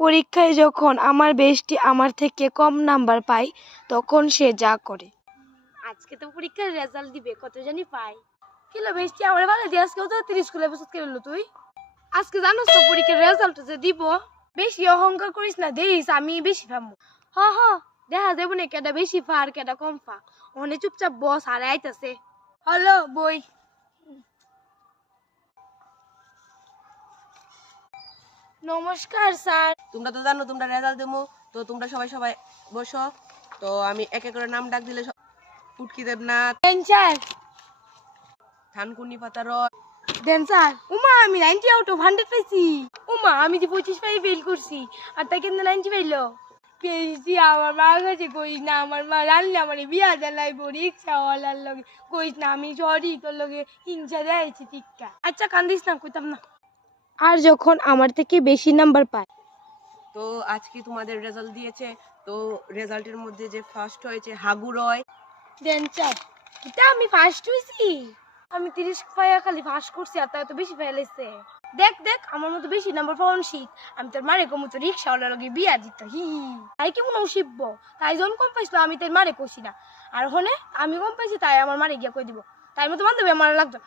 পরীক্ষায় যখন আমার বেস্টি আমার থেকে কম নাম্বার পায় তখন সে যা করে। আজকে তো পরীক্ষার রেজাল্ট দিবে, কত জানি পাই। কিলো বেস্টি আমার ভালো দিয়ে আজকেও তো 30 স্কুলে বসে খেললো তুই। আজকে জানোস তো পরীক্ষার রেজাল্ট যে দিব। বেশি অহংকার করিস না, দেখিস আমি বেশি পাবো। হ হ, দেখা যাবো না কেডা বেশি পা আর কেডা কম পা। ওখানে চুপচাপ বস আর আইতাছে। হলো বই। নমস্কার স্যার। তোমরা তো জানো তোমরা রেজাল্ট দেবো, তো তোমরা সবাই সবাই বসো। তো আমি এক এক করে নাম ডাক দিলে পুটকি দেবনাথ, দেন স্যার। থানকুনি পাতা রয়। দেন স্যার। উমা আমি 90 আউট অফ 100 পাইছি। উমা আমি যে 25 পাই ফেল করছি, আর তাই কেন 90 পাইলো? পেয়েছি আমার মা কাছে কইস না, আমার মা জানলে আমার বিয়া জ্বালাইব রিক্সাওয়ালার লগে। কইস না আমি সরি তোর লগে হিংসা দেয়াইছি টিক্কা। আচ্ছা কান্দিস না, কইতাম না। আর যখন আমার থেকে বেশি নাম্বার পায়। তো আজকে তোমাদের রেজাল্ট দিয়েছে, তো রেজাল্টের মধ্যে যে ফার্স্ট হয়েছে হাগু রয়। দেন স্যার। এটা আমি ফার্স্ট হইছি। আমি 30 পায়া খালি ফার্স্ট করছি, আর তাই তো বেশি ফেলেছে। দেখ দেখ আমার মতো বেশি নাম্বার পাওয়ান শিখ। আমি তোর মারে কম তো রিক্সাওয়ালার লগে বিয়া দিত। হি হি, তাই কেমন শিখব? তাই যখন কম পাইছিল আমি তোর মারে কইছি না। আর হনে আমি কম পাইছি তাই আমার মারে গিয়া কই দিব। তাই মতো বান্ধবী আমার লাগতো।